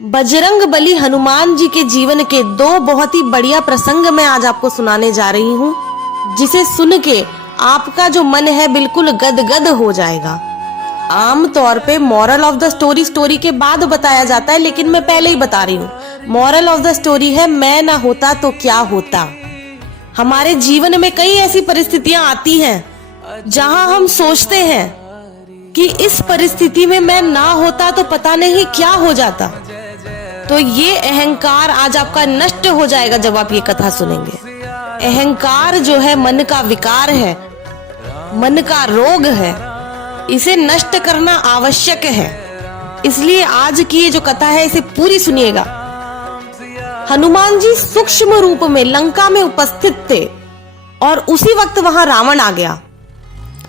बजरंग बली हनुमान जी के जीवन के दो बहुत ही बढ़िया प्रसंग मैं आज आपको सुनाने जा रही हूँ, जिसे सुन के आपका जो मन है बिल्कुल गदगद हो जाएगा। आम तौर पे मॉरल ऑफ द स्टोरी के बाद बताया जाता है, लेकिन मैं पहले ही बता रही हूँ। मॉरल ऑफ द स्टोरी है, मैं ना होता तो क्या होता। हमारे जीवन में कई ऐसी परिस्थितियां आती हैं जहां हम सोचते हैं कि इस परिस्थिति में मैं ना होता तो पता नहीं क्या हो जाता। तो ये अहंकार आज आपका नष्ट हो जाएगा जब आप ये कथा सुनेंगे। अहंकार जो है मन का विकार है, मन का रोग है, इसे नष्ट करना आवश्यक है। इसलिए आज की ये जो कथा है इसे पूरी सुनिएगा। हनुमान जी सूक्ष्म रूप में लंका में उपस्थित थे और उसी वक्त वहां रावण आ गया।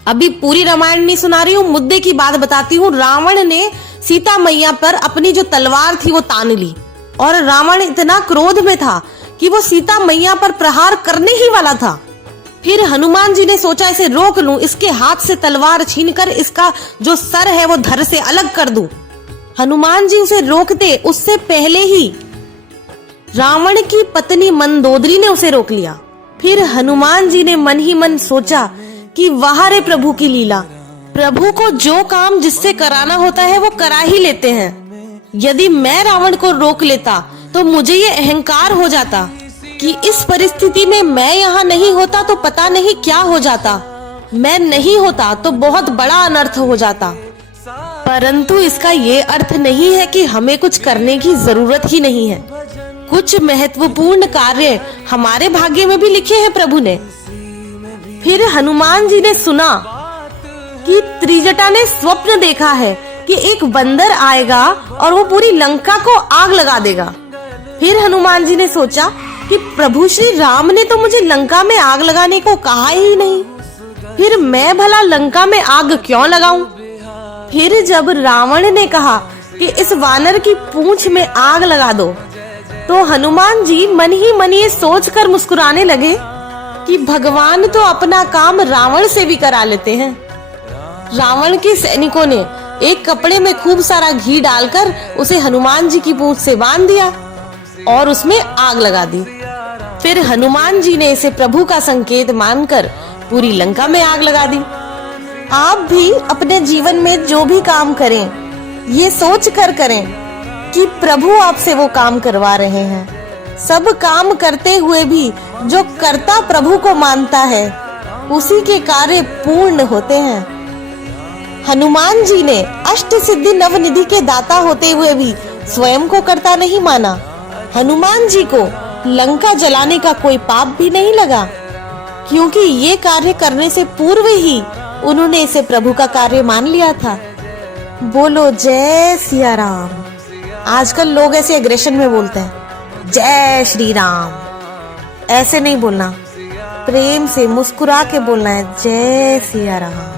अभी पूरी रामायण नहीं सुना रही हूँ, मुद्दे की बात बताती हूँ। रावण ने सीता मैया पर अपनी जो तलवार थी वो तान ली और रावण इतना क्रोध में था कि वो सीता मैया पर प्रहार करने ही वाला था। फिर हनुमान जी ने सोचा इसे रोक लूं, इसके हाथ से तलवार छीनकर इसका जो सर है वो धड़ से अलग कर दूं। हनुमान जी उसे रोकते उससे पहले ही रावण की पत्नी मंदोदरी ने उसे रोक लिया। फिर हनुमान जी ने मन ही मन सोचा कि वाह रे प्रभु की लीला, प्रभु को जो काम जिससे कराना होता है वो करा ही लेते हैं। यदि मैं रावण को रोक लेता तो मुझे ये अहंकार हो जाता कि इस परिस्थिति में मैं यहाँ नहीं होता तो पता नहीं क्या हो जाता, मैं नहीं होता तो बहुत बड़ा अनर्थ हो जाता। परंतु इसका ये अर्थ नहीं है कि हमें कुछ करने की जरूरत ही नहीं है। कुछ महत्वपूर्ण कार्य हमारे भाग्य में भी लिखे हैं प्रभु ने। फिर हनुमान जी ने सुना कि त्रिजटा ने स्वप्न देखा है कि एक बंदर आएगा और वो पूरी लंका को आग लगा देगा। फिर हनुमान जी ने सोचा कि प्रभु श्री राम ने तो मुझे लंका में आग लगाने को कहा ही नहीं, फिर मैं भला लंका में आग क्यों लगाऊं। फिर जब रावण ने कहा कि इस वानर की पूंछ में आग लगा दो, तो हनुमान जी मन ही मन ये सोचकर मुस्कुराने लगे कि भगवान तो अपना काम रावण से भी करा लेते हैं। रावण के सैनिकों ने एक कपड़े में खूब सारा घी डालकर उसे हनुमान जी की पूंछ से बांध दिया और उसमें आग लगा दी। फिर हनुमान जी ने इसे प्रभु का संकेत मानकर पूरी लंका में आग लगा दी। आप भी अपने जीवन में जो भी काम करें ये सोच कर करें कि प्रभु आपसे वो काम करवा रहे हैं। सब काम करते हुए भी जो कर्ता प्रभु को मानता है उसी के कार्य पूर्ण होते हैं। हनुमान जी ने अष्ट सिद्धि नवनिधि के दाता होते हुए भी स्वयं को कर्ता नहीं माना। हनुमान जी को लंका जलाने का कोई पाप भी नहीं लगा, क्योंकि ये कार्य करने से पूर्व ही उन्होंने इसे प्रभु का कार्य मान लिया था। बोलो जय सिया राम। आजकल लोग ऐसे एग्रेशन में बोलते हैं जय श्री राम। ऐसे नहीं बोलना, प्रेम से मुस्कुरा के बोलना है जय सिया राम।